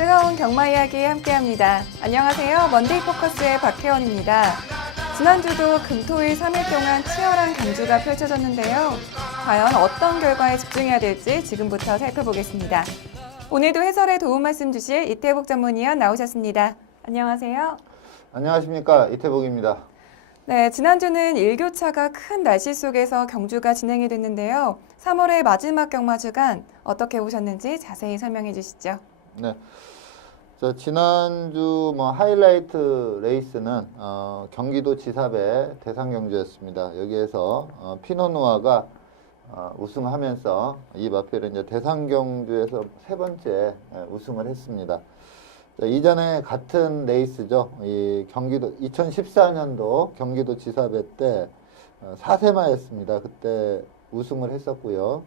뜨거운 경마 이야기 함께합니다. 안녕하세요. 먼데이 포커스의 박혜원입니다. 지난주도 금토일 3일 동안 치열한 경주가 펼쳐졌는데요. 과연 어떤 결과에 집중해야 될지 지금부터 살펴보겠습니다. 오늘도 해설에 도움 말씀 주실 이태복 전문위원 나오셨습니다. 안녕하세요. 안녕하십니까, 이태복입니다. 네, 지난주는 일교차가 큰 날씨 속에서 경주가 진행이 됐는데요. 3월의 마지막 경마 주간 어떻게 보셨는지 자세히 설명해 주시죠. 네. 지난주 하이라이트 레이스는 경기도 지사배 대상 경주였습니다. 여기에서 피노누아가 우승하면서 이 마필은 이제 대상 경주에서 세 번째 우승을 했습니다. 이전에 같은 레이스죠. 이 경기도 2014년도 경기도 지사배 때 4세마였습니다. 그때 우승을 했었고요.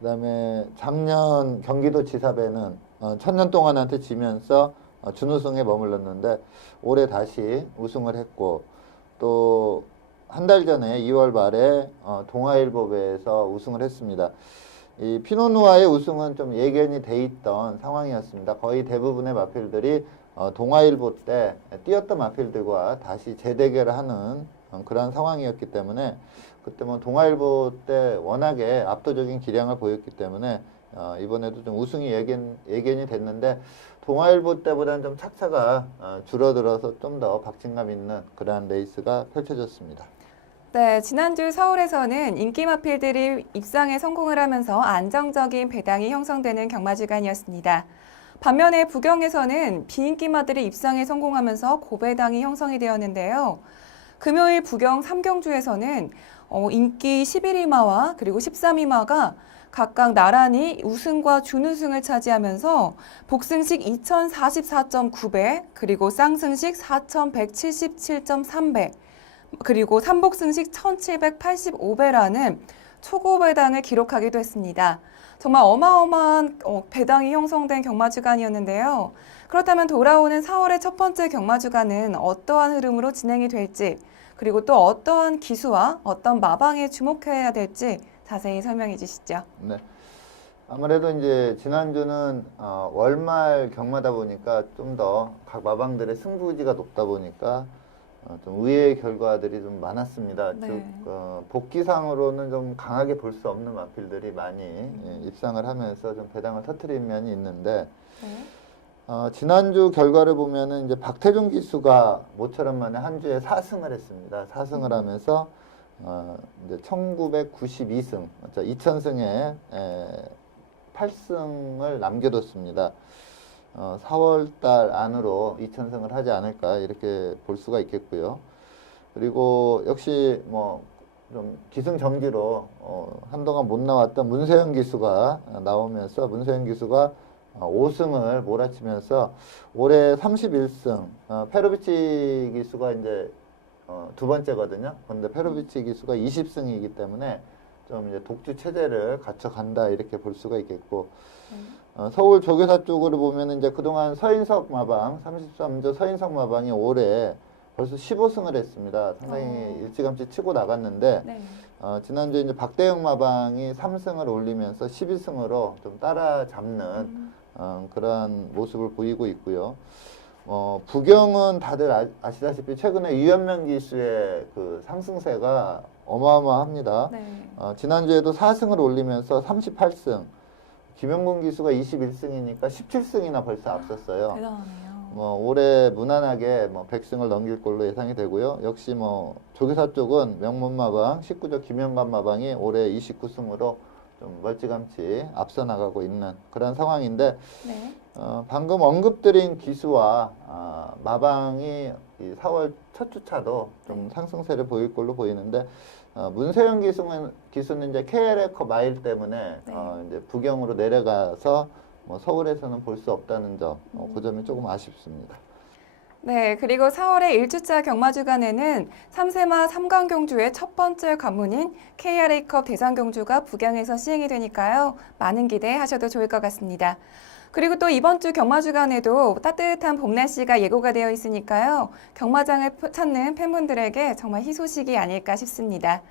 그다음에 작년 경기도 지사배는 천년동안한테 지면서 준우승에 머물렀는데 올해 다시 우승을 했고, 또 한 달 전에 2월 말에 동아일보배에서 우승을 했습니다. 이 피노누아의 우승은 좀 예견이 돼 있던 상황이었습니다. 거의 대부분의 마필들이 동아일보 때 뛰었던 마필들과 다시 재대결을 하는 그런 상황이었기 때문에, 그때 동아일보 때 워낙에 압도적인 기량을 보였기 때문에 이번에도 좀 우승이 예견이 됐는데, 동아일보 때보다는 좀 착차가 줄어들어서 좀 더 박진감 있는 그러한 레이스가 펼쳐졌습니다. 네, 지난주 서울에서는 인기 마필들이 입상에 성공을 하면서 안정적인 배당이 형성되는 경마주간이었습니다. 반면에 부경에서는 비인기마들이 입상에 성공하면서 고배당이 형성이 되었는데요. 금요일 부경 3경주에서는 인기 11위마와 그리고 13위마가 각각 나란히 우승과 준우승을 차지하면서 복승식 2044.9배, 그리고 쌍승식 4177.3배, 그리고 삼복승식 1785배라는 초고배당을 기록하기도 했습니다. 정말 어마어마한 배당이 형성된 경마주간이었는데요. 그렇다면 돌아오는 4월의 첫 번째 경마주간은 어떠한 흐름으로 진행이 될지, 그리고 또 어떠한 기수와 어떤 마방에 주목해야 될지 자세히 설명해 주시죠. 네. 아무래도 이제 지난주는 월말 경마다 보니까 좀 더 각 마방들의 승부지가 높다 보니까 좀 의외의 결과들이 좀 많았습니다. 네. 즉 복기상으로는 좀 강하게 볼 수 없는 마필들이 많이 입상을 하면서 좀 배당을 터뜨린 면이 있는데, 네. 지난주 결과를 보면은 이제 박태종 기수가 모처럼 만에 한 주에 4승을 했습니다. 4승을 하면서 이제 1992승, 2000승에 8승을 남겨뒀습니다. 4월 달 안으로 2000승을 하지 않을까 이렇게 볼 수가 있겠고요. 그리고 역시 좀 기승전결로 한동안 못 나왔던 문세영 기수가 나오면서 문세영 기수가 5승을 몰아치면서 올해 31승, 페로비치 기수가 이제 두 번째거든요. 그런데 페로비치 기수가 20승이기 때문에 좀 이제 독주 체제를 갖춰간다 이렇게 볼 수가 있겠고, 서울 조교사 쪽으로 보면은 이제 그동안 서인석 마방, 33조 서인석 마방이 올해 벌써 15승을 했습니다. 상당히 일찌감치 치고 나갔는데, 네. 지난주에 이제 박대영 마방이 3승을 올리면서 12승으로 좀 따라잡는 그러한 모습을 보이고 있고요. 부경은 다들 아시다시피 최근에 유현명 기수의 그 상승세가 어마어마합니다. 네. 지난주에도 4승을 올리면서 38승, 김영gun 기수가 21승이니까 17승이나 벌써 앞섰어요. 대단하네요. 올해 무난하게 100승을 넘길 걸로 예상이 되고요. 역시 조교사 쪽은 명문마방 19조 김영관 마방이 올해 29승으로 좀 멀찌감치 앞서 나가고 있는 그런 상황인데, 네. 방금 언급드린 기수와 마방이 이 4월 첫 주차도 좀 상승세를 보일 걸로 보이는데, 문세영 기수는 이제 KLA 마일 때문에 이제 부경으로 내려가서 서울에서는 볼 수 없다는 점, 그 점이 조금 아쉽습니다. 네, 그리고 4월의 1주차 경마주간에는 3세마 3강 경주의 첫 번째 관문인 KRA컵 대상 경주가 부경에서 시행이 되니까요. 많은 기대하셔도 좋을 것 같습니다. 그리고 또 이번 주 경마주간에도 따뜻한 봄 날씨가 예고가 되어 있으니까요. 경마장을 찾는 팬분들에게 정말 희소식이 아닐까 싶습니다.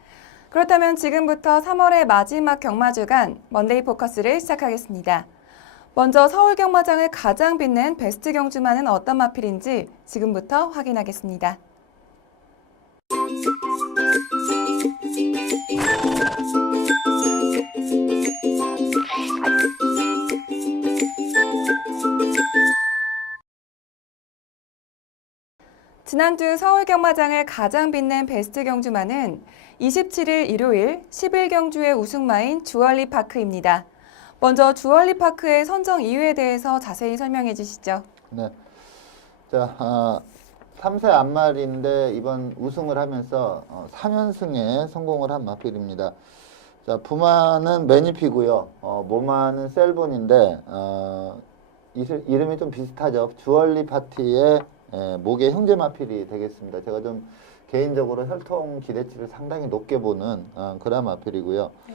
그렇다면 지금부터 3월의 마지막 경마주간 먼데이 포커스를 시작하겠습니다. 먼저 서울 경마장을 가장 빛낸 베스트 경주마는 어떤 마필인지 지금부터 확인하겠습니다. 지난주 서울 경마장을 가장 빛낸 베스트 경주마는 27일 일요일 11경주의 우승마인 주얼리파크입니다. 먼저 주얼리파크의 선정 이유에 대해서 자세히 설명해 주시죠. 네. 자, 3세 앞말인데 이번 우승을 하면서 3연승에 성공을 한 마필입니다. 자, 부마는 매니피고요. 모마는 셀본인데 이름이 좀 비슷하죠. 주얼리 파티의 목의 형제 마필이 되겠습니다. 제가 좀 개인적으로 혈통 기대치를 상당히 높게 보는 그런 마필이고요. 네.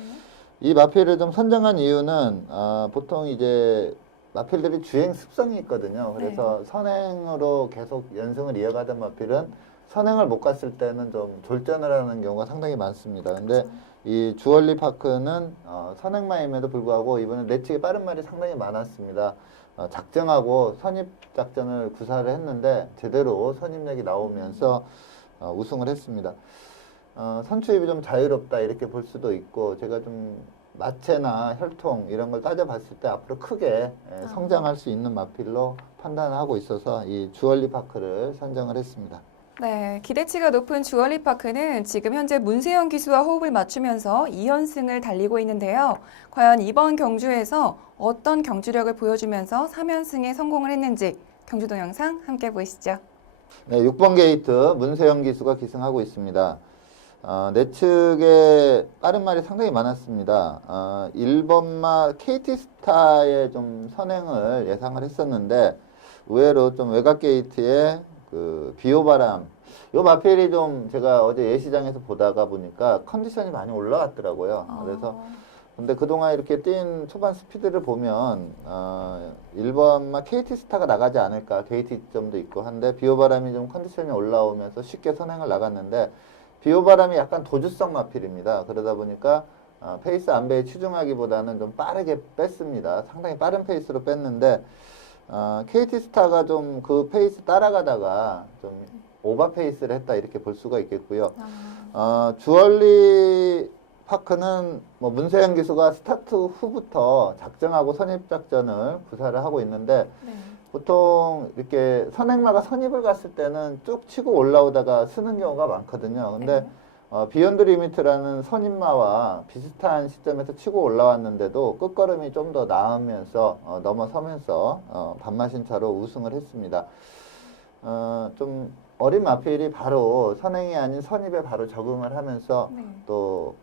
이 마필을 좀 선정한 이유는 보통 이제 마필들이 주행 습성이 있거든요. 그래서 선행으로 계속 연승을 이어가던 마필은 선행을 못 갔을 때는 좀 졸전을 하는 경우가 상당히 많습니다. 근데 이 주얼리 파크는 선행마임에도 불구하고 이번에 내치기 빠른 말이 상당히 많았습니다. 작정하고 선입 작전을 구사를 했는데 제대로 선입력이 나오면서 우승을 했습니다. 선출입이 좀 자유롭다 이렇게 볼 수도 있고 제가 좀 마체나 혈통 이런 걸 따져봤을 때 앞으로 크게 성장할 수 있는 마필로 판단하고 있어서 이 주얼리 파크를 선정을 했습니다. 네, 기대치가 높은 주얼리파크는 지금 현재 문세영 기수와 호흡을 맞추면서 2연승을 달리고 있는데요. 과연 이번 경주에서 어떤 경주력을 보여주면서 3연승에 성공을 했는지 경주 동영상 함께 보시죠. 네, 6번 게이트 문세영 기수가 기승하고 있습니다. 내측에 빠른 말이 상당히 많았습니다. 1번마 KT스타의 좀 선행을 예상을 했었는데 의외로 좀 외곽 게이트에 그 비오바람 요 마필이 좀 제가 어제 예시장에서 보다가 보니까 컨디션이 많이 올라갔더라고요. 그래서 근데 그동안 이렇게 뛴 초반 스피드를 보면 1번마 KT스타가 나가지 않을까 KT점도 있고 한데 비오바람이 좀 컨디션이 올라오면서 쉽게 선행을 나갔는데 비오바람이 약간 도주성 마필입니다. 그러다 보니까 페이스 안배에 치중하기보다는 좀 빠르게 뺐습니다. 상당히 빠른 페이스로 뺐는데 KT스타가 좀 그 페이스 따라가다가 좀 오버 페이스를 했다 이렇게 볼 수가 있겠고요. 주얼리 파크는 뭐 문세영 기수가 스타트 후부터 작정하고 선입 작전을 구사를 하고 있는데 보통 이렇게 선행마가 선입을 갔을 때는 쭉 치고 올라오다가 쓰는 경우가 많거든요. 근데 비욘드 리미트라는 선임마와 비슷한 시점에서 치고 올라왔는데도 끝걸음이 좀 더 나으면서 넘어서면서 반마신 차로 우승을 했습니다. 좀 어린 마필이 바로 선행이 아닌 선입에 바로 적응을 하면서 또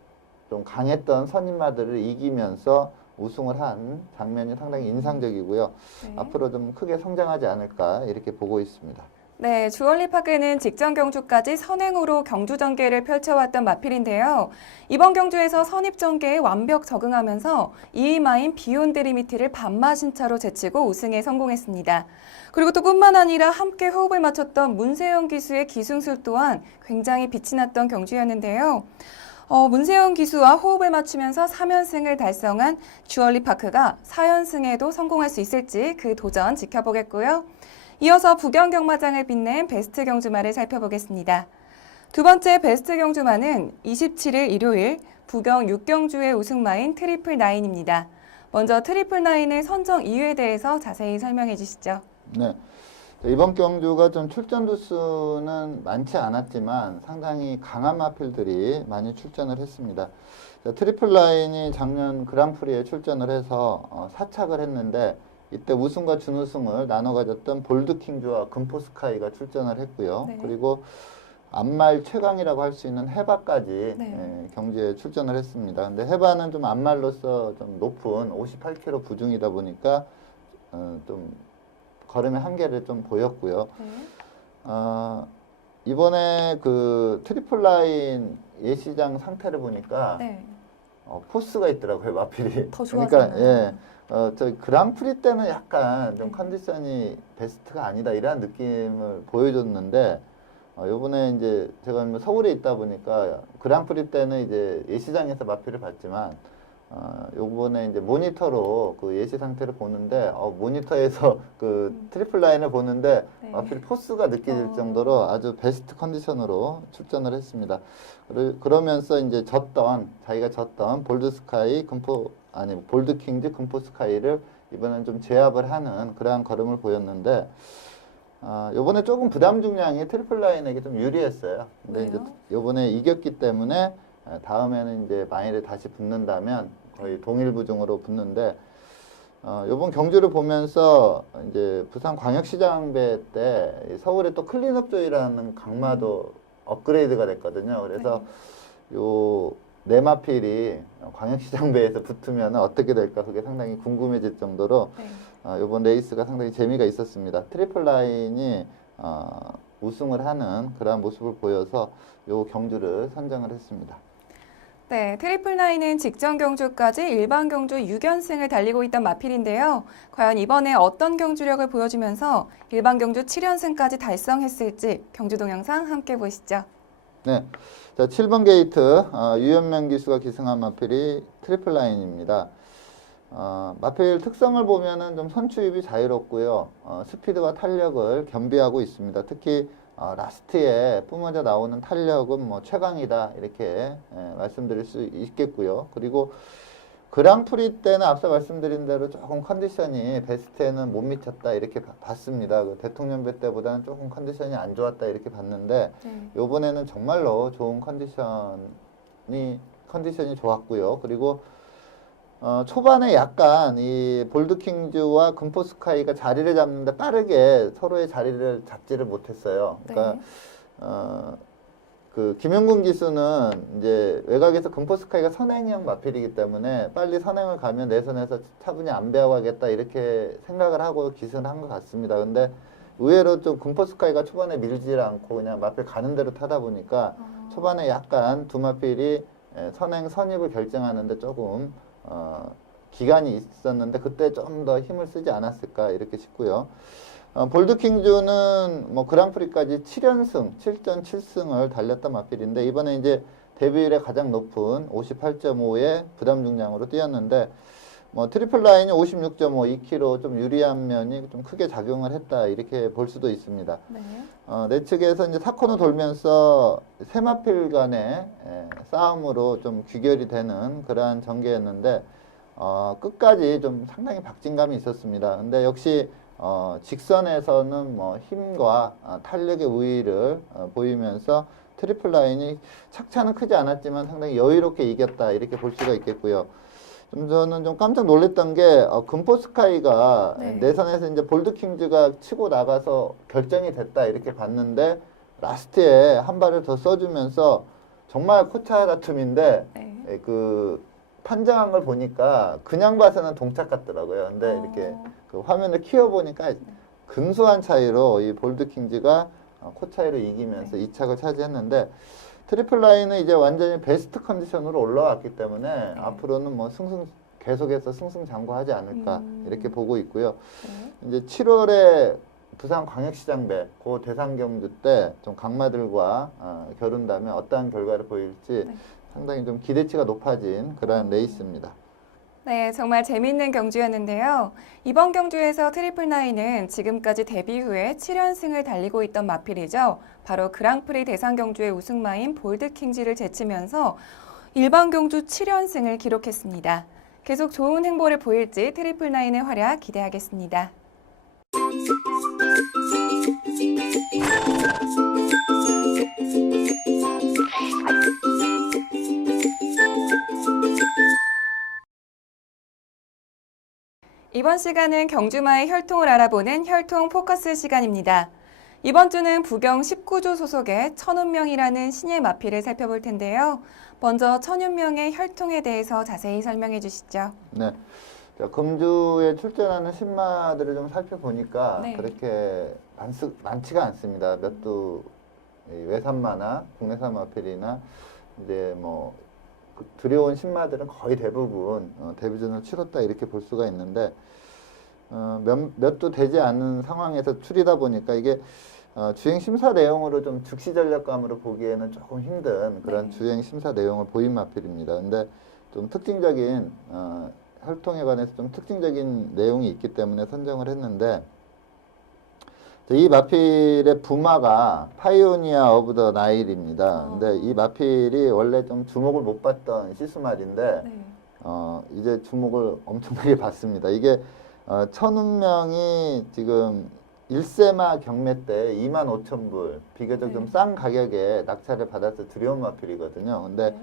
좀 강했던 선임마들을 이기면서 우승을 한 장면이 상당히 인상적이고요. 앞으로 좀 크게 성장하지 않을까 이렇게 보고 있습니다. 네, 주얼리파크는 직전 경주까지 선행으로 경주 전개를 펼쳐왔던 마필인데요. 이번 경주에서 선입 전개에 완벽 적응하면서 2위마인 비욘드 리미트를 반마신 차로 제치고 우승에 성공했습니다. 그리고 또 뿐만 아니라 함께 호흡을 맞췄던 문세영 기수의 기승술 또한 굉장히 빛이 났던 경주였는데요. 문세영 기수와 호흡을 맞추면서 3연승을 달성한 주얼리파크가 4연승에도 성공할 수 있을지 그 도전 지켜보겠고요. 이어서 부경 경마장을 빛낸 베스트 경주마를 살펴보겠습니다. 두 번째 베스트 경주마는 27일 일요일 부경 6경주의 우승마인 트리플 나인입니다. 먼저 트리플 나인의 선정 이유에 대해서 자세히 설명해 주시죠. 네. 이번 경주가 좀 출전 두수는 많지 않았지만 상당히 강한 마필들이 많이 출전을 했습니다. 트리플 라인이 작년 그랑프리에 출전을 해서 사착을 했는데 이때 우승과 준우승을 나눠 가졌던 볼드킹주와 금포스카이가 출전을 했고요. 그리고 앞말 최강이라고 할 수 있는 해바까지 경주에 출전을 했습니다. 근데 해바는 좀 앞말로서 좀 높은 58kg 부중이다 보니까 좀 걸음의 한계를 좀 보였고요. 이번에 그 트리플 라인 예시장 상태를 보니까 포스가 있더라고요, 마필이. 더 좋아졌나요? 그러니까 저 그랑프리 때는 약간 좀 컨디션이 베스트가 아니다 이런 느낌을 보여줬는데 요번에 이제 제가 서울에 있다 보니까 그랑프리 때는 이제 예시장에서 마필을 봤지만 요번에 이제 모니터로 그 예시 상태를 보는데, 모니터에서 그 트리플 라인을 보는데, 네. 마필 포스가 느껴질 정도로 아주 베스트 컨디션으로 출전을 했습니다. 그러면서 이제 자기가 졌던 볼드 스카이, 볼드 킹즈, 금포 스카이를 이번엔 좀 제압을 하는 그러한 걸음을 보였는데, 요번에 조금 부담 중량이 트리플 라인에게 좀 유리했어요. 근데 이제 왜요? 요번에 이겼기 때문에 다음에는 이제 마일에 다시 붙는다면 거의 동일 부중으로 붙는데, 요번 경주를 보면서 이제 부산 광역시장배 때 서울에 또 클린업 조이라는 강마도 업그레이드가 됐거든요. 그래서 요 네마필이 광역시장배에서 붙으면 어떻게 될까 그게 상당히 궁금해질 정도로 요번 레이스가 상당히 재미가 있었습니다. 트리플 라인이 우승을 하는 그러한 모습을 보여서 요 경주를 선정을 했습니다. 네, 트리플 나인은 직전 경주까지 일반 경주 6연승을 달리고 있던 마필인데요. 과연 이번에 어떤 경주력을 보여주면서 일반 경주 7연승까지 달성했을지 경주 동영상 함께 보시죠. 네, 자 7번 게이트 유현명 기수가 기승한 마필이 트리플 라인입니다. 마필 특성을 보면은 좀 선추입이 자유롭고요. 스피드와 탄력을 겸비하고 있습니다. 특히 라스트에 뿜어져 나오는 탄력은 뭐 최강이다 이렇게 말씀드릴 수 있겠고요. 그리고 그랑프리 때는 앞서 말씀드린 대로 조금 컨디션이 베스트에는 못 미쳤다 이렇게 봤습니다. 그 대통령배 때보다는 조금 컨디션이 안 좋았다 이렇게 봤는데 요번에는 정말로 좋은 컨디션이 좋았고요. 그리고 초반에 약간 이 볼드킹즈와 금포스카이가 자리를 잡는데 빠르게 서로의 자리를 잡지를 못했어요. 그러니까 그 김영군 기수는 이제 외곽에서 금포스카이가 선행형 마필이기 때문에 빨리 선행을 가면 내 손에서 차분히 안 배워가겠다 이렇게 생각을 하고 기승을 한 것 같습니다. 근데 의외로 좀 금포스카이가 초반에 밀지 않고 그냥 마필 가는 대로 타다 보니까 초반에 약간 두 마필이 선행 선입을 결정하는데 조금 기간이 있었는데 그때 좀 더 힘을 쓰지 않았을까 이렇게 싶고요. 볼드킹주는 뭐 그랑프리까지 7연승, 7전 7승을 달렸던 마필인데 이번에 이제 데뷔일에 가장 높은 58.5의 부담 중량으로 뛰었는데 뭐 트리플 라인이 56.5, 2kg 좀 유리한 면이 좀 크게 작용을 했다 이렇게 볼 수도 있습니다. 내 측에서 이제 4코너 돌면서 세 마필 간의 싸움으로 좀 귀결이 되는 그러한 전개였는데 끝까지 좀 상당히 박진감이 있었습니다. 근데 역시 직선에서는 뭐 힘과 탄력의 우위를 보이면서 트리플 라인이 착차는 크지 않았지만 상당히 여유롭게 이겼다 이렇게 볼 수가 있겠고요. 저는 좀 깜짝 놀랐던 게 금포스카이가 내선에서 이제 볼드킹즈가 치고 나가서 결정이 됐다 이렇게 봤는데 라스트에 한 발을 더 써주면서 정말 코차 다툼인데 그 판정한 걸 보니까 그냥 봐서는 동작 같더라고요. 근데 이렇게 그 화면을 키워보니까 근소한 차이로 이 볼드킹즈가 코차이로 이기면서 2착을 차지했는데 트리플 라인은 이제 완전히 베스트 컨디션으로 올라왔기 때문에 앞으로는 뭐 계속해서 승승장구하지 않을까 이렇게 보고 있고요. 이제 7월에 부산 광역시장배 그 대상 경주 때 좀 강마들과 겨룬다면 어떠한 결과를 보일지 상당히 좀 기대치가 높아진 그러한 레이스입니다. 네, 정말 재미있는 경주였는데요. 이번 경주에서 트리플 나인은 지금까지 데뷔 후에 7연승을 달리고 있던 마필이죠. 바로 그랑프리 대상 경주의 우승마인 볼드킹즈를 제치면서 일반 경주 7연승을 기록했습니다. 계속 좋은 행보를 보일지 트리플 나인의 활약 기대하겠습니다. 이번 시간은 경주마의 혈통을 알아보는 혈통 포커스 시간입니다. 이번 주는 부경 19조 소속의 천운명이라는 신예 마필을 살펴볼 텐데요. 먼저 천운명의 혈통에 대해서 자세히 설명해 주시죠. 네. 자, 금주에 출전하는 신마들을 좀 살펴보니까 그렇게 많지가 않습니다. 몇 두 외산마나 국내산 마필이나 이제 뭐 들여온 신마들은 거의 대부분 데뷔전을 치렀다 이렇게 볼 수가 있는데 몇 도 되지 않는 상황에서 출이다 보니까 이게 주행 심사 내용으로 좀 즉시 전력감으로 보기에는 조금 힘든 그런 주행 심사 내용을 보인 마필입니다. 근데 좀 특징적인 혈통에 관해서 좀 특징적인 내용이 있기 때문에 선정을 했는데 이 마필의 부마가 파이오니아 오브 더 나일입니다. 근데 이 마필이 원래 좀 주목을 못 받던 시스말인데 네. 이제 주목을 엄청나게 받습니다. 이게 천운명이 지금 1세마 경매 때 25,000불 비교적 네. 좀 싼 가격에 낙찰을 받아서 들여온 마필이거든요. 근데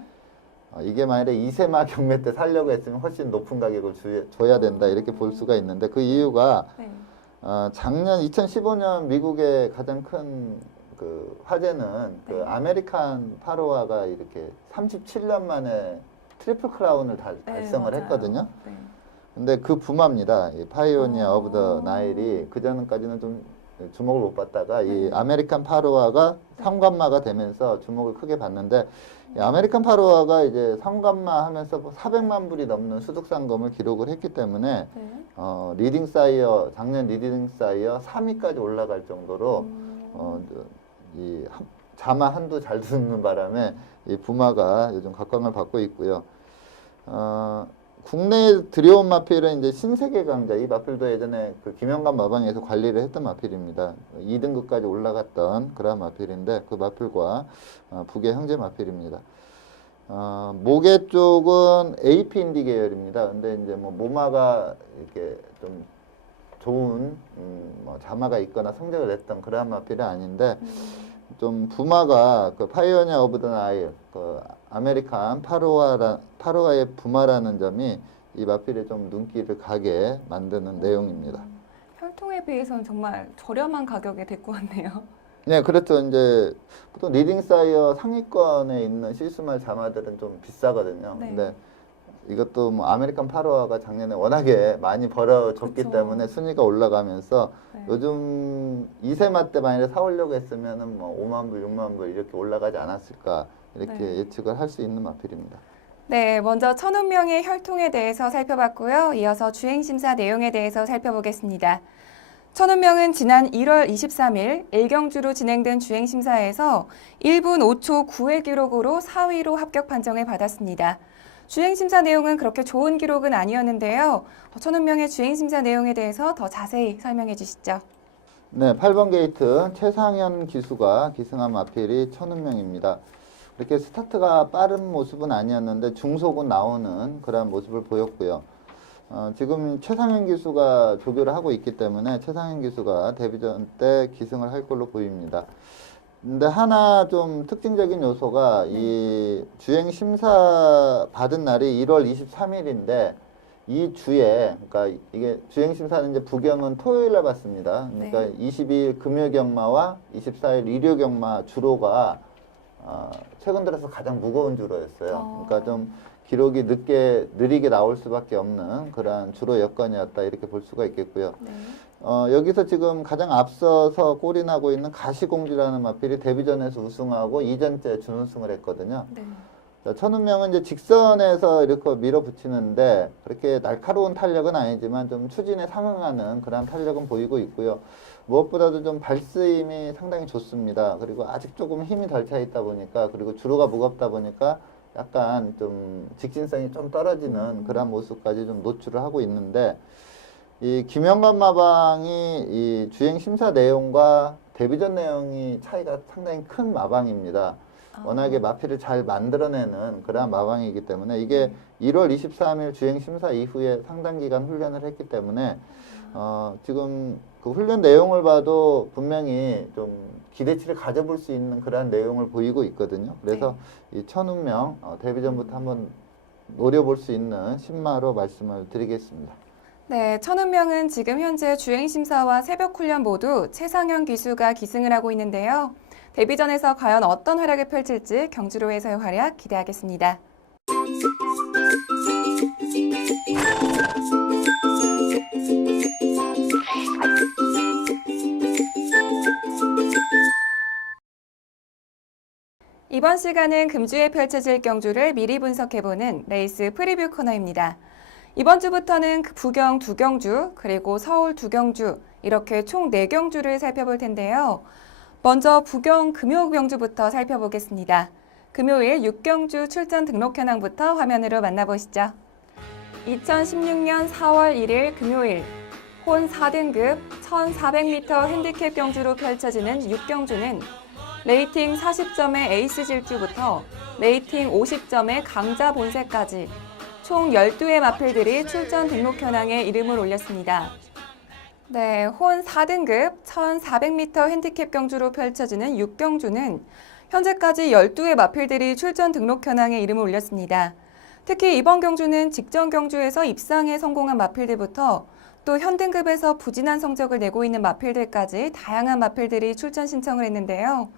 이게 만약에 2세마 경매 때 살려고 했으면 훨씬 높은 가격을 줘야 된다 이렇게 볼 수가 있는데 그 이유가 네. 작년 2015년 미국의 가장 큰 그 화제는 그 네. 아메리칸 파로아가 이렇게 37년 만에 트리플 크라운을 달성을 맞아요. 했거든요. 네. 근데 그 부마입니다. 이 파이오니아 오브 더 나일이 그 전까지는 좀 주목을 못 받다가 이 아메리칸 파로아가 삼관마가 되면서 주목을 크게 받는데 이 아메리칸 파로아가 이제 삼관마 하면서 400만 불이 넘는 수득상금을 기록을 했기 때문에 네. 리딩 사이어 작년 리딩 사이어 3위까지 올라갈 정도로 이 자마 한두 잘 듣는 바람에 이 부마가 요즘 각광을 받고 있고요. 국내에 들여온 마필은 이제 신세계 강자. 이 마필도 예전에 그 김영관 마방에서 관리를 했던 마필입니다. 2등급까지 올라갔던 그런 마필인데 그 마필과 북의 형제 마필입니다. 모계 쪽은 AP 인디 계열입니다. 근데 이제 뭐 모마가 이렇게 좀 좋은 뭐 자마가 있거나 성적을 냈던 그런 마필이 아닌데 좀 부마가 그 파이오니아 오브 더 나일 그 아메리칸 파로아의 부마라는 점이 이 마필에 좀 눈길을 가게 만드는 내용입니다. 혈통에 비해서는 정말 저렴한 가격에 데리고 왔네요. 네, 그렇죠. 이제 보통 리딩 사이어 상위권에 있는 시스말 자마들은 좀 비싸거든요. 네. 근데 이것도 뭐 아메리칸 파로아가 작년에 워낙에 많이 벌어졌기 그쵸. 때문에 순위가 올라가면서 네. 요즘 2세마 때 만약에 사오려고 했으면은 뭐 5만 불, 6만 불 이렇게 올라가지 않았을까 이렇게 네. 예측을 할 수 있는 마필입니다. 네, 먼저 천운명의 혈통에 대해서 살펴봤고요. 이어서 주행심사 내용에 대해서 살펴보겠습니다. 천운명은 지난 1월 23일 일경주로 진행된 주행심사에서 1분 5초 9의 기록으로 4위로 합격 판정을 받았습니다. 주행심사 내용은 그렇게 좋은 기록은 아니었는데요. 천운명의 주행심사 내용에 대해서 더 자세히 설명해 주시죠. 네, 8번 게이트 최상현 기수가 기승한 마필이 천운명입니다. 이렇게 스타트가 빠른 모습은 아니었는데 중속은 나오는 그런 모습을 보였고요. 지금 최상현 기수가 조교를 하고 있기 때문에 최상현 기수가 데뷔전 때 기승을 할 걸로 보입니다. 근데 하나 좀 특징적인 요소가 이 주행 심사 받은 날이 1월 23일인데 이 주에 그러니까 이게 주행 심사는 이제 부경은 토요일에 받습니다. 그러니까 네. 22일 금요 경마와 24일 일요 경마 주로가 최근 들어서 가장 무거운 주로였어요. 그러니까 좀 기록이 느리게 나올 수밖에 없는 그러한 주로 여건이었다 이렇게 볼 수가 있겠고요. 네. 여기서 지금 가장 앞서서 골인하고 있는 가시공주라는 마필이 데뷔전에서 우승하고 2전째 준우승을 했거든요. 네. 자, 천운명은 이제 직선에서 이렇게 밀어붙이는데 그렇게 날카로운 탄력은 아니지만 좀 추진에 상응하는 그런 탄력은 보이고 있고요. 무엇보다도 좀 발스힘이 상당히 좋습니다. 그리고 아직 조금 힘이 덜 차 있다 보니까 그리고 주로가 무겁다 보니까 약간 좀 직진성이 좀 떨어지는 그런 모습까지 좀 노출을 하고 있는데 이 김영관 마방이 이 주행 심사 내용과 데뷔전 내용이 차이가 상당히 큰 마방입니다. 워낙에 마필을 잘 만들어내는 그러한 마방이기 때문에 이게 1월 23일 주행 심사 이후에 상당 기간 훈련을 했기 때문에 지금 그 훈련 내용을 봐도 분명히 좀 기대치를 가져볼 수 있는 그러한 내용을 보이고 있거든요. 그래서 이 천운명 데뷔전부터 한번 노려볼 수 있는 신마로 말씀을 드리겠습니다. 네, 천운명은 지금 현재 주행심사와 새벽훈련 모두 최상현 기수가 기승을 하고 있는데요. 데뷔전에서 과연 어떤 활약을 펼칠지 경주로에서의 활약 기대하겠습니다. 이번 시간은 금주에 펼쳐질 경주를 미리 분석해보는 레이스 프리뷰 코너입니다. 이번 주부터는 부경 2경주, 그리고 서울 2경주, 이렇게 총 4경주를 살펴볼 텐데요. 먼저 부경 금요 경주부터 살펴보겠습니다. 금요일 6경주 출전 등록 현황부터 화면으로 만나보시죠. 2016년 4월 1일 금요일 혼 4등급 1400m 핸디캡 경주로 펼쳐지는 6경주는 레이팅 40점의 에이스 질주부터 레이팅 50점의 강자 본세까지 총 12의 마필들이 출전 등록 현황에 이름을 올렸습니다. 네, 혼 4등급 1400m 핸디캡 경주로 펼쳐지는 6경주는 현재까지 12의 마필들이 출전 등록 현황에 이름을 올렸습니다. 특히 이번 경주는 직전 경주에서 입상에 성공한 마필들부터 또 현등급에서 부진한 성적을 내고 있는 마필들까지 다양한 마필들이 출전 신청을 했는데요.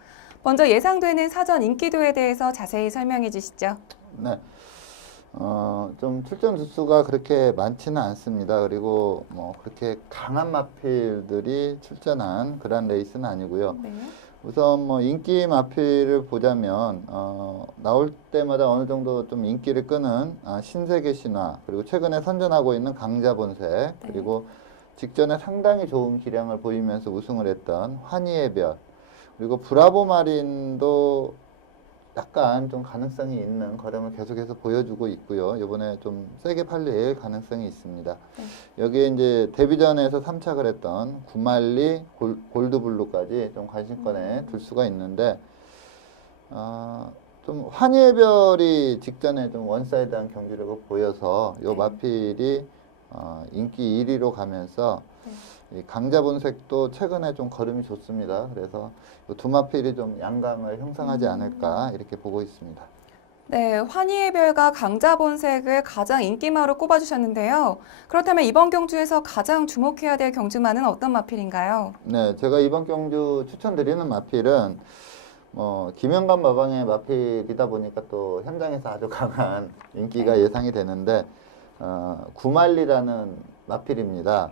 먼저 예상되는 사전 인기도에 대해서 자세히 설명해 주시죠. 네. 좀 출전 주수가 그렇게 많지는 않습니다. 그리고 뭐 그렇게 강한 마필들이 출전한 그런 레이스는 아니고요. 네. 우선 뭐 인기 마필을 보자면 나올 때마다 어느 정도 좀 인기를 끄는 신세계 신화, 그리고 최근에 선전하고 있는 강자 본색, 그리고 직전에 상당히 좋은 기량을 보이면서 우승을 했던 환희의 별, 그리고 브라보 마린도 약간 좀 가능성이 있는 걸음을 계속해서 보여주고 있고요. 이번에 좀 세게 팔릴 가능성이 있습니다. 여기에 이제 데뷔전에서 3착을 했던 구말리, 골드블루까지 좀 관심권에 둘 수가 있는데, 좀 환희의 별이 직전에 좀 원사이드한 경기력을 보여서 요 마필이 인기 1위로 가면서 이 강자 본색도 최근에 좀 걸음이 좋습니다. 그래서 두 마필이 좀 양강을 형성하지 않을까 이렇게 보고 있습니다. 네, 환희의 별과 강자 본색을 가장 인기마로 꼽아주셨는데요. 그렇다면 이번 경주에서 가장 주목해야 될 경주마는 어떤 마필인가요? 네, 제가 이번 경주 추천드리는 마필은 김영관 마방의 마필이다 보니까 또 현장에서 아주 강한 인기가 예상이 되는데 구말리라는 마필입니다.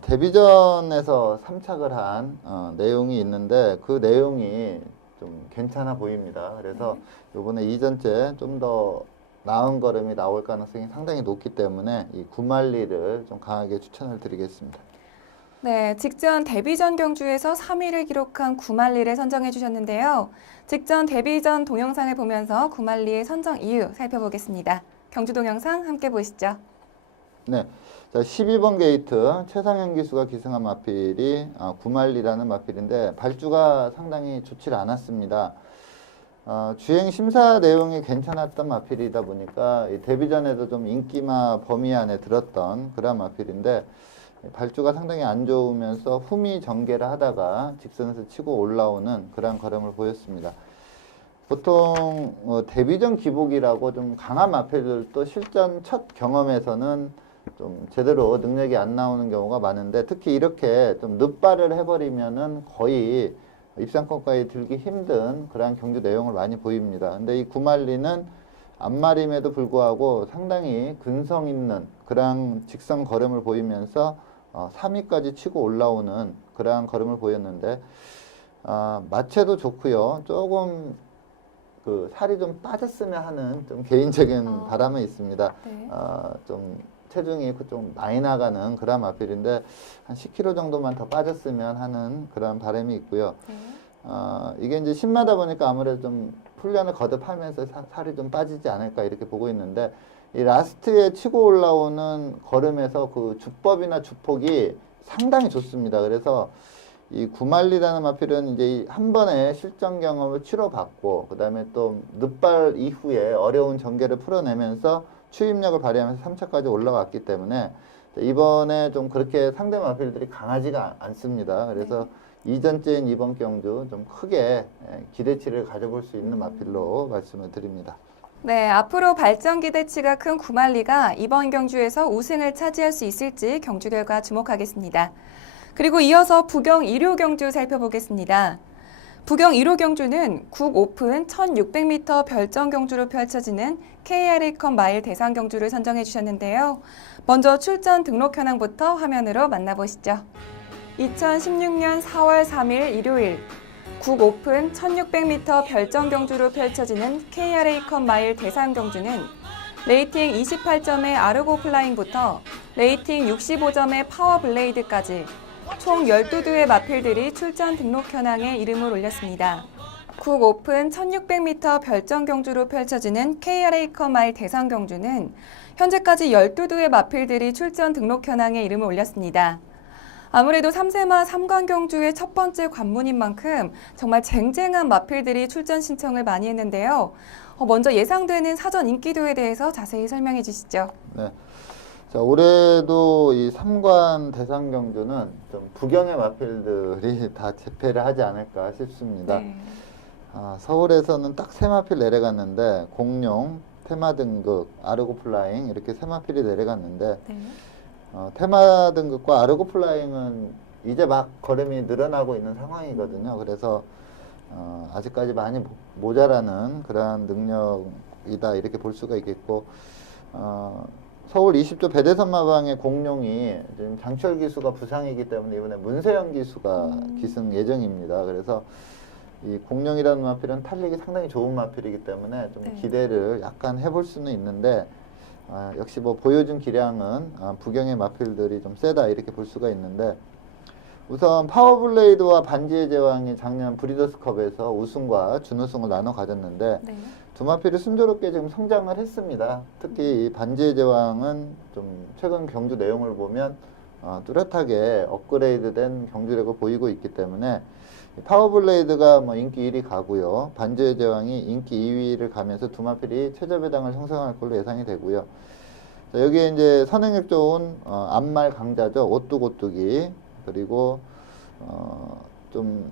데뷔전에서 3착을 한 내용이 있는데 그 내용이 좀 괜찮아 보입니다. 그래서 이번에 이전째 좀 더 나은 걸음이 나올 가능성이 상당히 높기 때문에 이 구말리를 좀 강하게 추천을 드리겠습니다. 네, 직전 데뷔전 경주에서 3위를 기록한 구말리를 선정해 주셨는데요. 직전 데뷔전 동영상을 보면서 구말리의 선정 이유 살펴보겠습니다. 경주 동영상 함께 보시죠. 네, 자 12번 게이트 최상현 기수가 기승한 마필이 구말리라는 마필인데 발주가 상당히 좋지 않았습니다. 주행 심사 내용이 괜찮았던 마필이다 보니까 이 데뷔전에도 좀 인기마 범위 안에 들었던 그런 마필인데 발주가 상당히 안 좋으면서 후미 전개를 하다가 직선에서 치고 올라오는 그런 걸음을 보였습니다. 보통 데뷔전 기복이라고 좀 강한 마필들도 실전 첫 경험에서는 좀 제대로 능력이 안 나오는 경우가 많은데, 특히 이렇게 좀 늦발을 해버리면은 거의 입상권까지 들기 힘든 그런 경주 내용을 많이 보입니다. 근데 이 구말리는 앞마림에도 불구하고 상당히 근성 있는 그런 직선 걸음을 보이면서 3위까지 치고 올라오는 그러한 걸음을 보였는데, 마체도 좋고요. 조금 그 살이 좀 빠졌으면 하는 좀 개인적인 바람은 있습니다. 네. 좀 체중이 좀 많이 나가는 그런 마필인데 한 10kg 정도만 더 빠졌으면 하는 그런 바람이 있고요. 이게 이제 신마다 보니까 아무래도 좀 훈련을 거듭하면서 살이 좀 빠지지 않을까 이렇게 보고 있는데, 이 라스트에 치고 올라오는 걸음에서 그 주법이나 주폭이 상당히 좋습니다. 그래서 이 구말리라는 마필은 이제 한 번의 실전 경험을 치러봤고, 그 다음에 또 늦발 이후에 어려운 전개를 풀어내면서 추임력을 발휘하면서 3차까지 올라왔기 때문에 이번에 좀 그렇게 상대 마필들이 강하지가 않습니다. 그래서 이전째인 이번 경주 좀 크게 기대치를 가져볼 수 있는 마필로 말씀을 드립니다. 네, 앞으로 발전 기대치가 큰 구말리가 이번 경주에서 우승을 차지할 수 있을지 경주 결과 주목하겠습니다. 그리고 이어서 부경 1호 경주 살펴보겠습니다. 부경 1호 경주는 국 오픈 1600m 별정 경주로 펼쳐지는 KRA컵 마일 대상 경주를 선정해 주셨는데요. 먼저 출전 등록 현황부터 화면으로 만나보시죠. 2016년 4월 3일 일요일 국 오픈 1600m 별정 경주로 펼쳐지는 KRA컵 마일 대상 경주는 레이팅 28점의 아르고 플라잉부터 레이팅 65점의 파워블레이드까지 총 12두의 마필들이 출전 등록 현황에 이름을 올렸습니다. 국 오픈 1600m 별정 경주로 펼쳐지는 KRA컵 마일 대상 경주는 현재까지 12두의 마필들이 출전 등록 현황에 이름을 올렸습니다. 아무래도 3세마 3관 경주의 첫 번째 관문인 만큼 정말 쟁쟁한 마필들이 출전 신청을 많이 했는데요. 먼저 예상되는 사전 인기도에 대해서 자세히 설명해 주시죠. 네. 자, 올해도 이 3관 대상 경주는 좀 부경의 마필들이 다 재패를 하지 않을까 싶습니다. 네. 서울에서는 딱 세 마필 내려갔는데 공룡, 테마 등극, 아르고 플라잉 이렇게 세 마필이 내려갔는데 네. 테마 등극과 아르고 플라잉은 이제 막 걸음이 늘어나고 있는 상황이거든요. 그래서 아직까지 많이 모자라는 그러한 능력이다 이렇게 볼 수가 있겠고 서울 20조 배대선 마방의 공룡이 지금 장철 기수가 부상이기 때문에 이번에 문세영 기수가 기승 예정입니다. 그래서 이 공룡이라는 마필은 탄력이 상당히 좋은 마필이기 때문에 좀 기대를 약간 해볼 수는 있는데 역시 뭐 보여준 기량은 부경의 마필들이 좀 세다 이렇게 볼 수가 있는데 우선 파워블레이드와 반지의 제왕이 작년 브리더스컵에서 우승과 준우승을 나눠 가졌는데 네. 두 마필이 순조롭게 지금 성장을 했습니다. 특히 이 반지의 제왕은 좀 최근 경주 내용을 보면 뚜렷하게 업그레이드된 경주력을 보이고 있기 때문에 파워블레이드가 뭐 인기 1위 가고요. 반지의 제왕이 인기 2위를 가면서 두 마필이 최저배당을 형성할 걸로 예상이 되고요. 자, 여기에 이제 선행력 좋은 앞말 강자죠. 오뚜고뚜기 그리고 좀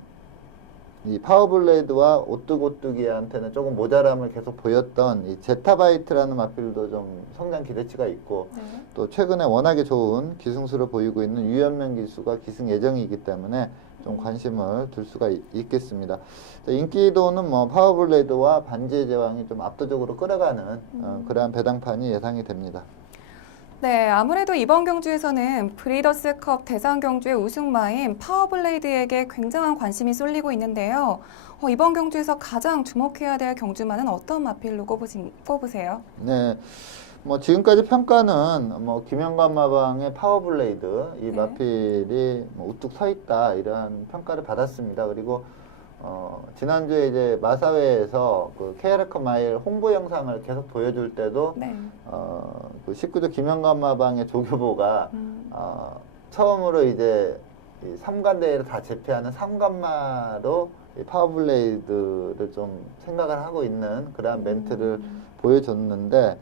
이 파워블레이드와 오뚜고뚜기한테는 조금 모자람을 계속 보였던 이 제타바이트라는 마필도 좀 성장 기대치가 있고 또 최근에 워낙에 좋은 기승수를 보이고 있는 유현명 기수가 기승 예정이기 때문에 좀 관심을 둘 수가 있겠습니다. 인기도는 뭐 파워블레이드와 반지의 제왕이 좀 압도적으로 끌어가는 그러한 배당판이 예상이 됩니다. 네, 아무래도 이번 경주에서는 브리더스컵 대상 경주의 우승마인 파워블레이드에게 굉장한 관심이 쏠리고 있는데요. 이번 경주에서 가장 주목해야 될 경주마는 어떤 마필로 꼽으세요? 네, 뭐 지금까지 평가는 뭐 김영관 마방의 파워블레이드 이 마필이 뭐 우뚝 서 있다 이런 평가를 받았습니다. 그리고 지난주에 이제 마사회에서 그 KR컵 마일 홍보 영상을 계속 보여줄 때도 그 19조 김영관 마방의 조교보가 처음으로 이제 이 3관 대회를 다 제패하는 3관마로 이 파워블레이드를 좀 생각을 하고 있는 그러한 멘트를 보여줬는데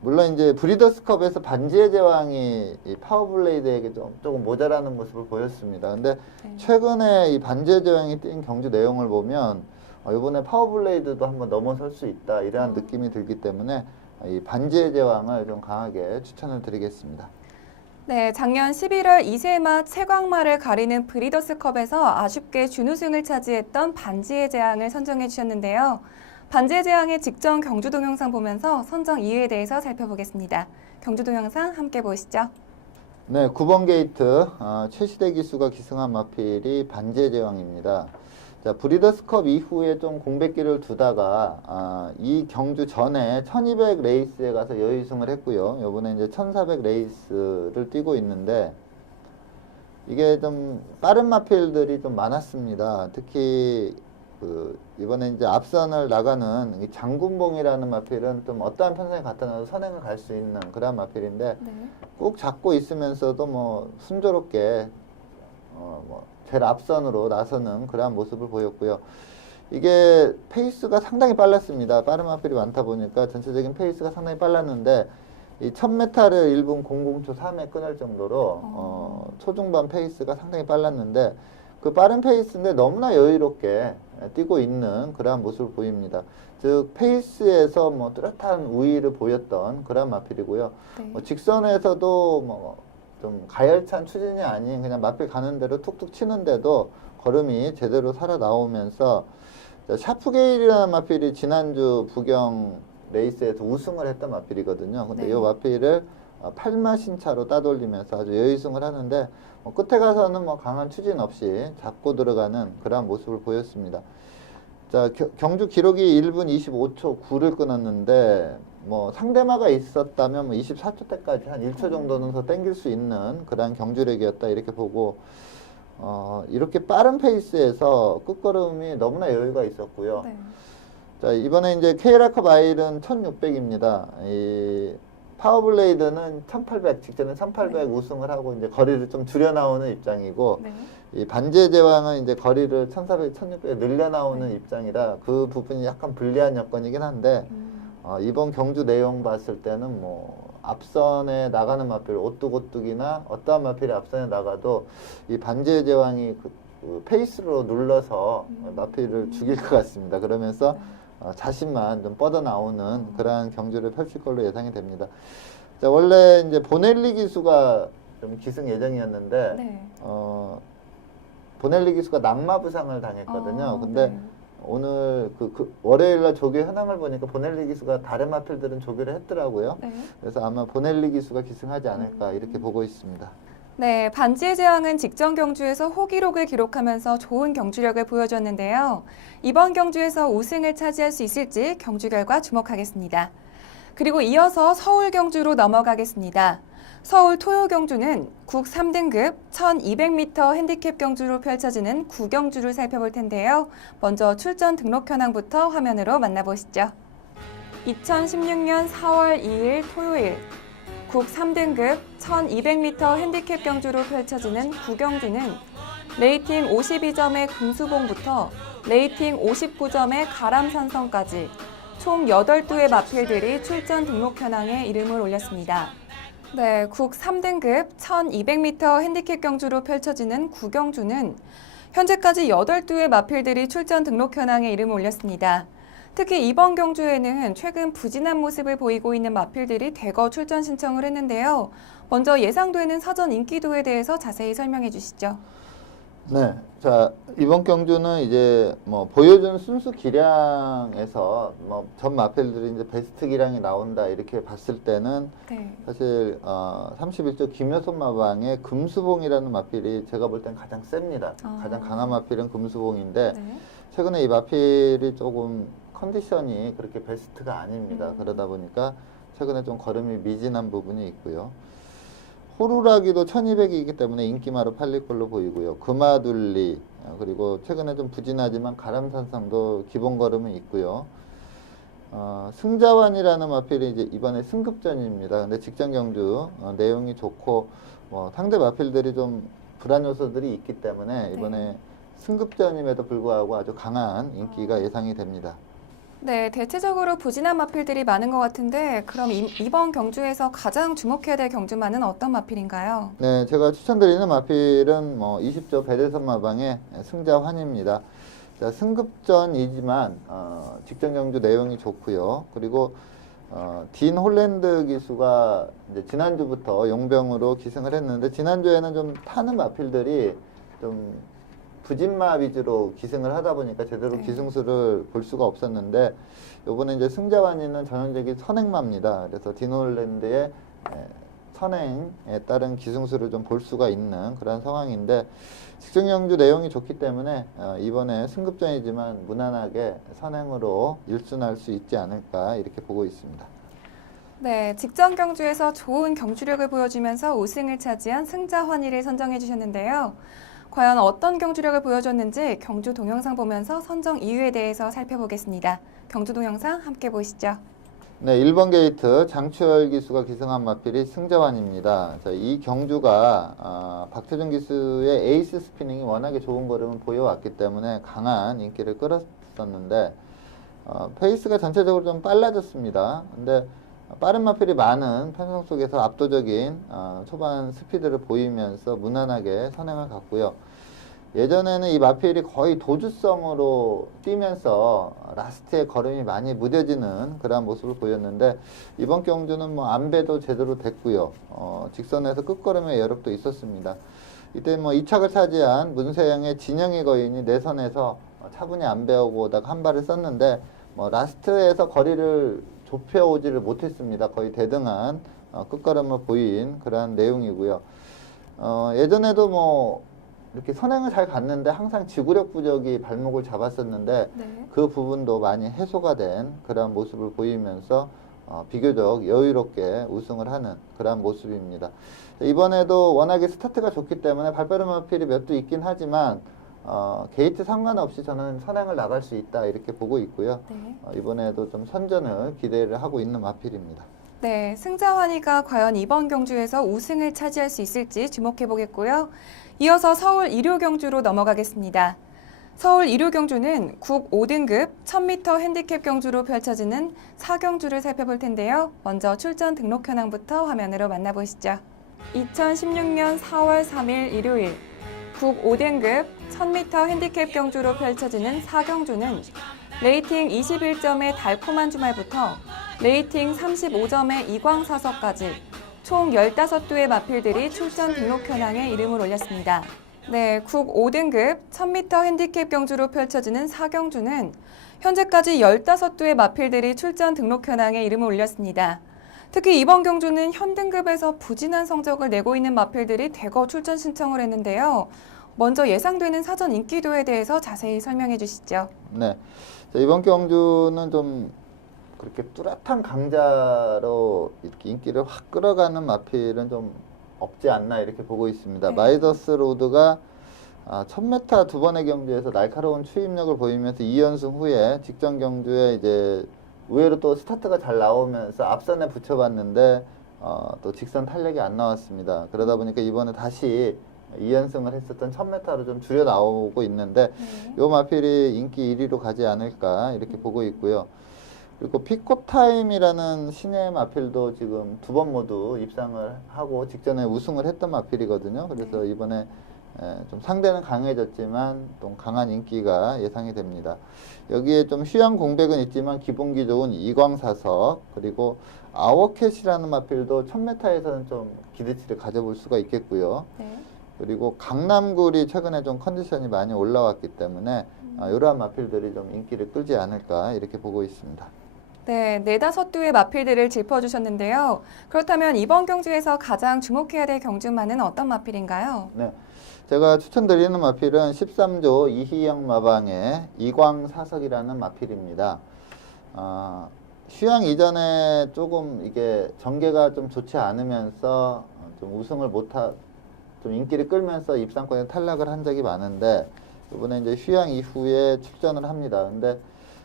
물론 이제 브리더스컵에서 반지의 제왕이 이 파워블레이드에게 조금 모자라는 모습을 보였습니다. 근데 최근에 이 반지의 제왕이 뛴 경주 내용을 보면 이번에 파워블레이드도 한번 넘어설 수 있다 이러한 느낌이 들기 때문에 이 반지의 제왕을 좀 강하게 추천을 드리겠습니다. 네, 작년 11월 2세마 최광마를 가리는 브리더스컵에서 아쉽게 준우승을 차지했던 반지의 제왕을 선정해 주셨는데요. 반지의 제왕의 직전 경주 동영상 보면서 선정 이유에 대해서 살펴보겠습니다. 경주 동영상 함께 보시죠. 네, 9번 게이트 최시대 기수가 기승한 마필이 반지의 제왕입니다. 자, 브리더스컵 이후에 좀 공백기를 두다가 이 경주 전에 1200 레이스에 가서 여의승을 했고요. 이번에 이제 1400 레이스를 뛰고 있는데 이게 좀 빠른 마필들이 좀 많았습니다. 특히 이번에 이제 앞선을 나가는 이 장군봉이라는 마필은 좀 어떠한 편성에 갖다 놔도 선행을 갈 수 있는 그런 마필인데 꼭 잡고 있으면서도 뭐 순조롭게 뭐 제일 앞선으로 나서는 그러한 모습을 보였고요. 이게 페이스가 상당히 빨랐습니다. 빠른 마필이 많다 보니까 전체적인 페이스가 상당히 빨랐는데 이 1000m를 1분 00초 3에 끊을 정도로 초중반 페이스가 상당히 빨랐는데 그 빠른 페이스인데 너무나 여유롭게 뛰고 있는 그러한 모습을 보입니다. 즉 페이스에서 뭐 뚜렷한 우위를 보였던 그런 마필이고요. 뭐 직선에서도 뭐 좀 가열찬 추진이 아닌 그냥 마필 가는 대로 툭툭 치는데도 걸음이 제대로 살아 나오면서 샤프게일이라는 마필이 지난주 부경 레이스에서 우승을 했던 마필이거든요. 근데 이 마필을 8마 신차로 따돌리면서 아주 여유승을 하는데 끝에 가서는 뭐 강한 추진 없이 잡고 들어가는 그러한 모습을 보였습니다. 자, 경주 기록이 1분 25초 9를 끊었는데 뭐 상대마가 있었다면 뭐 24초 때까지 한 1초 정도는 더 땡길 수 있는 그러한 경주력이었다 이렇게 보고 이렇게 빠른 페이스에서 끝걸음이 너무나 여유가 있었고요. 네. 자, 이번에 이제 KR컵 아일은 1600입니다. 이 파워블레이드는 1800, 직전에 1800 우승을 하고 이제 거리를 좀 줄여 나오는 입장이고, 네. 이 반지의 제왕은 이제 거리를 1400, 1600에 늘려 나오는 네. 입장이라 그 부분이 약간 불리한 여건이긴 한데, 이번 경주 내용 봤을 때는 뭐 앞선에 나가는 마필 오뚜고뚜기나 어떠한 마필이 앞선에 나가도 이 반지의 제왕이 그 페이스로 눌러서 마필을 죽일 것 같습니다. 그러면서 자신만 좀 뻗어 나오는 그러한 경주를 펼칠 걸로 예상이 됩니다. 자, 원래 이제 보넬리 기수가 좀 기승 예정이었는데 네. 보넬리 기수가 낙마 부상을 당했거든요. 근데 네. 오늘 월요일날 조교 현황을 보니까 보넬리 기수가 다른 마필들은 조교를 했더라고요. 네. 그래서 아마 보넬리 기수가 기승하지 않을까 이렇게 보고 있습니다. 네, 반지의 제왕은 직전 경주에서 호기록을 기록하면서 좋은 경주력을 보여줬는데요. 이번 경주에서 우승을 차지할 수 있을지 경주 결과 주목하겠습니다. 그리고 이어서 서울 경주로 넘어가겠습니다. 서울 토요 경주는 국 3등급 1200m 핸디캡 경주로 펼쳐지는 구경주를 살펴볼 텐데요. 먼저 출전 등록 현황부터 화면으로 만나보시죠. 2016년 4월 2일 토요일 국 3등급 1200m 핸디캡 경주로 펼쳐지는 구경주는 레이팅 52점의 금수봉부터 레이팅 59점의 가람산성까지 총 8두의 마필들이 출전 등록 현황에 이름을 올렸습니다. 네, 국 3등급 1200m 핸디캡 경주로 펼쳐지는 구경주는 현재까지 8두의 마필들이 출전 등록 현황에 이름을 올렸습니다. 특히 이번 경주에는 최근 부진한 모습을 보이고 있는 마필들이 대거 출전 신청을 했는데요. 먼저 예상되는 사전 인기도에 대해서 자세히 설명해 주시죠. 네, 자 이번 경주는 이제 뭐 보여준 순수 기량에서 뭐 전 마필들이 이제 베스트 기량이 나온다 이렇게 봤을 때는 네. 사실 31조 김효선 마방의 금수봉이라는 마필이 제가 볼 땐 가장 셉니다. 가장 강한 마필은 금수봉인데 네. 최근에 이 마필이 조금 컨디션이 그렇게 베스트가 아닙니다. 그러다 보니까 최근에 좀 걸음이 미진한 부분이 있고요. 호루라기도 1200이기 때문에 인기마로 팔릴 걸로 보이고요. 금화둘리 그리고 최근에 좀 부진하지만 가람산성도 기본 걸음은 있고요. 승자환이라는 마필이 이제 이번에 승급전입니다. 근데 직전 경주 내용이 좋고 상대 마필들이 좀 불안 요소들이 있기 때문에 이번에 승급전임에도 불구하고 아주 강한 인기가 예상이 됩니다. 네, 대체적으로 부진한 마필들이 많은 것 같은데 그럼 이번 경주에서 가장 주목해야 될 경주마는 어떤 마필인가요? 네, 제가 추천드리는 마필은 20조 배대선 마방의 승자환입니다. 자, 승급전이지만 직전 경주 내용이 좋고요. 그리고 딘 홀랜드 기수가 이제 지난주부터 용병으로 기승을 했는데 지난주에는 좀 타는 마필들이 좀 부진마 위주로 기승을 하다 보니까 제대로 기승수를 볼 수가 없었는데 요번에 이제 승자환이는 전형적인 선행마입니다. 그래서 디놀랜드의 선행에 따른 기승수를 좀 볼 수가 있는 그런 상황인데 직전 경주 내용이 좋기 때문에 이번에 승급전이지만 무난하게 선행으로 일순할 수 있지 않을까 이렇게 보고 있습니다. 네, 직전 경주에서 좋은 경주력을 보여주면서 우승을 차지한 승자환희를 선정해 주셨는데요. 과연 어떤 경주력을 보여줬는지 경주 동영상 보면서 선정 이유에 대해서 살펴보겠습니다. 경주 동영상 함께 보시죠. 네, 1번 게이트 장추열 기수가 기승한 마필이 승자환입니다. 자, 이 경주가 박태준 기수의 에이스 스피닝이 워낙에 좋은 걸음을 보여왔기 때문에 강한 인기를 끌었었는데 페이스가 전체적으로 좀 빨라졌습니다. 근데 빠른 마필이 많은 편성 속에서 압도적인 초반 스피드를 보이면서 무난하게 선행을 갔고요. 예전에는 이 마필이 거의 도주성으로 뛰면서 라스트에 걸음이 많이 무뎌지는 그러한 모습을 보였는데 이번 경주는 안배도 제대로 됐고요. 직선에서 끝걸음의 여력도 있었습니다. 이때 2착을 차지한 문세영의 진영의 거인이 내선에서 차분히 안배하고 오다가 한 발을 썼는데 라스트에서 거리를 좁혀오지를 못했습니다. 거의 대등한 끝걸음을 보인 그러한 내용이고요. 예전에도 이렇게 선행을 잘 갔는데 항상 지구력 부족이 발목을 잡았었는데 그 부분도 많이 해소가 된 그러한 모습을 보이면서 비교적 여유롭게 우승을 하는 그런 모습입니다. 이번에도 워낙에 스타트가 좋기 때문에 발빠른 마필이 몇 두 있긴 하지만 게이트 상관없이 저는 선행을 나갈 수 있다 이렇게 보고 있고요. 네. 이번에도 좀 선전을 기대를 하고 있는 마필입니다. 네, 승자환희가 과연 이번 경주에서 우승을 차지할 수 있을지 주목해 보겠고요. 이어서 서울 1호 경주로 넘어가겠습니다. 서울 1호 경주는 국 5등급 1000m 핸디캡 경주로 펼쳐지는 4경주를 살펴볼 텐데요. 먼저 출전 등록 현황부터 화면으로 만나보시죠. 2016년 4월 3일 일요일 국 5등급 1000m 핸디캡 경주로 펼쳐지는 4경주는 레이팅 21점의 달콤한 주말부터 레이팅 35점의 이광사석까지 총 15두의 마필들이 출전 등록 현황에 이름을 올렸습니다. 네, 국 5등급 1000m 핸디캡 경주로 펼쳐지는 4경주는 현재까지 15두의 마필들이 출전 등록 현황에 이름을 올렸습니다. 특히 이번 경주는 현등급에서 부진한 성적을 내고 있는 마필들이 대거 출전 신청을 했는데요. 먼저 예상되는 사전 인기도에 대해서 자세히 설명해 주시죠. 네, 이번 경주는 좀 그렇게 뚜렷한 강자로 이렇게 인기를 확 끌어가는 마필은 좀 없지 않나 이렇게 보고 있습니다. 네. 마이더스 로드가 1000m 두 번의 경주에서 날카로운 추임력을 보이면서 2연승 후에 직전 경주에 이제 의외로 또 스타트가 잘 나오면서 앞선에 붙여봤는데 또 직선 탄력이 안 나왔습니다. 그러다 보니까 이번에 다시 2연승을 했었던 1000m로 좀 줄여 나오고 있는데 네. 요 마필이 인기 1위로 가지 않을까 이렇게 보고 있고요. 그리고 피코타임이라는 신예 마필도 지금 두 번 모두 입상을 하고 직전에 우승을 했던 마필이거든요. 그래서 이번에 좀 상대는 강해졌지만 또 강한 인기가 예상이 됩니다. 여기에 좀 휴양 공백은 있지만 기본기 좋은 이광사석 그리고 아워캣이라는 마필도 1000m에서는 좀 기대치를 가져볼 수가 있겠고요. 네. 그리고 강남굴이 최근에 좀 컨디션이 많이 올라왔기 때문에 이러한 마필들이 좀 인기를 끌지 않을까 이렇게 보고 있습니다. 네, 4~5두의 마필들을 짚어주셨는데요. 그렇다면 이번 경주에서 가장 주목해야 될 경주마는 어떤 마필인가요? 네, 제가 추천드리는 마필은 13조 이희영 마방의 이광사석이라는 마필입니다. 휴양 이전에 조금 이게 전개가 좀 좋지 않으면서 좀 우승을 좀 인기를 끌면서 입상권에 탈락을 한 적이 많은데 이번에 이제 휴양 이후에 출전을 합니다. 근데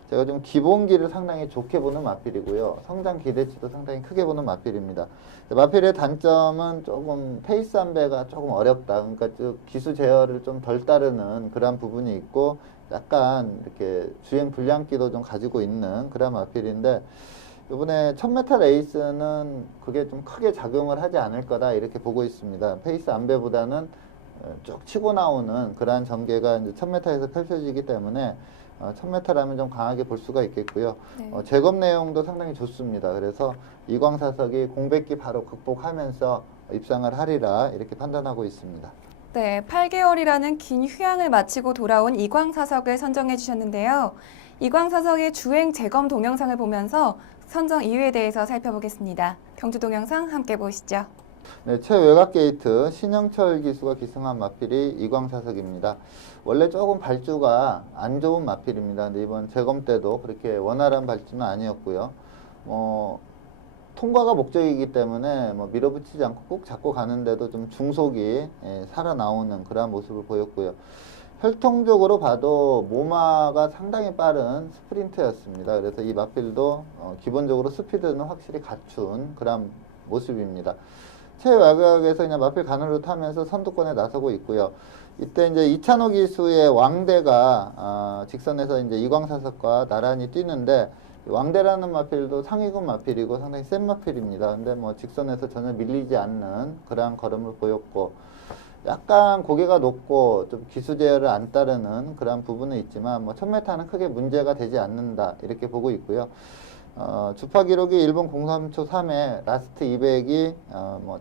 제가 좀 기본기를 상당히 좋게 보는 마필이고요. 성장 기대치도 상당히 크게 보는 마필입니다. 마필의 단점은 조금 페이스 안배가 조금 어렵다. 그러니까 기수 제어를 좀 덜 따르는 그런 부분이 있고 약간 이렇게 주행 불량기도 좀 가지고 있는 그런 마필인데 이번에 1000m 레이스는 그게 좀 크게 작용을 하지 않을 거다 이렇게 보고 있습니다. 페이스 안배보다는 쭉 치고 나오는 그러한 전개가 이제 1000m에서 펼쳐지기 때문에 1000m라면 좀 강하게 볼 수가 있겠고요. 네. 제검 내용도 상당히 좋습니다. 그래서 이광사석이 공백기 바로 극복하면서 입상을 하리라 이렇게 판단하고 있습니다. 네, 8개월이라는 긴 휴양을 마치고 돌아온 이광사석을 선정해 주셨는데요. 이광사석의 주행 재검 동영상을 보면서 선정 이유에 대해서 살펴보겠습니다. 경주 동영상 함께 보시죠. 네, 최외곽 게이트 신영철 기수가 기승한 마필이 이광사석입니다. 원래 조금 발주가 안 좋은 마필입니다. 근데 이번 재검 때도 그렇게 원활한 발주는 아니었고요. 통과가 목적이기 때문에 밀어붙이지 않고 꾹 잡고 가는데도 좀 중속이 살아나오는 그런 모습을 보였고요. 혈통적으로 봐도 모마가 상당히 빠른 스프린트였습니다. 그래서 이 마필도 기본적으로 스피드는 확실히 갖춘 그런 모습입니다. 최외곽에서 그냥 마필 간으로 타면서 선두권에 나서고 있고요. 이때 이제 이찬호 기수의 왕대가 직선에서 이제 이광사석과 나란히 뛰는데 왕대라는 마필도 상위군 마필이고 상당히 센 마필입니다. 근데 직선에서 전혀 밀리지 않는 그러한 걸음을 보였고 약간 고개가 높고 좀 기수 제어를 안 따르는 그런 부분은 있지만 1000m는 크게 문제가 되지 않는다 이렇게 보고 있고요. 주파 기록이 1분 03초 3에 라스트 200이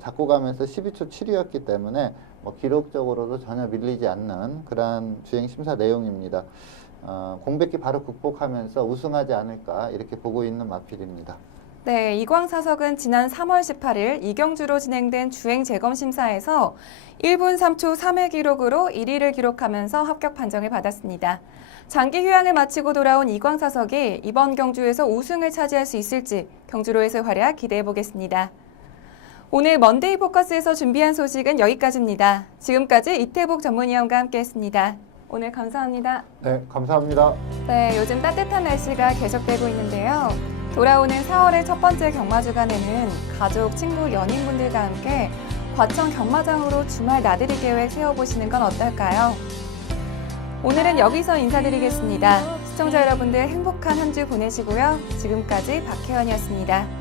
잡고 가면서 12초 7이었기 때문에 기록적으로도 전혀 밀리지 않는 그러한 주행 심사 내용입니다. 공백기 바로 극복하면서 우승하지 않을까 이렇게 보고 있는 마필입니다. 네, 이광사석은 지난 3월 18일 이경주로 진행된 주행 재검 심사에서 1분 3초 3회 기록으로 1위를 기록하면서 합격 판정을 받았습니다. 장기 휴양을 마치고 돌아온 이광사석이 이번 경주에서 우승을 차지할 수 있을지 경주로에서의 활약 기대해 보겠습니다. 오늘 먼데이 포커스에서 준비한 소식은 여기까지입니다. 지금까지 이태복 전문위원과 함께했습니다. 오늘 감사합니다. 네, 감사합니다. 네, 요즘 따뜻한 날씨가 계속되고 있는데요. 돌아오는 4월의 첫 번째 경마주간에는 가족, 친구, 연인분들과 함께 과천 경마장으로 주말 나들이 계획 세워보시는 건 어떨까요? 오늘은 여기서 인사드리겠습니다. 시청자 여러분들 행복한 한 주 보내시고요. 지금까지 박혜원이었습니다.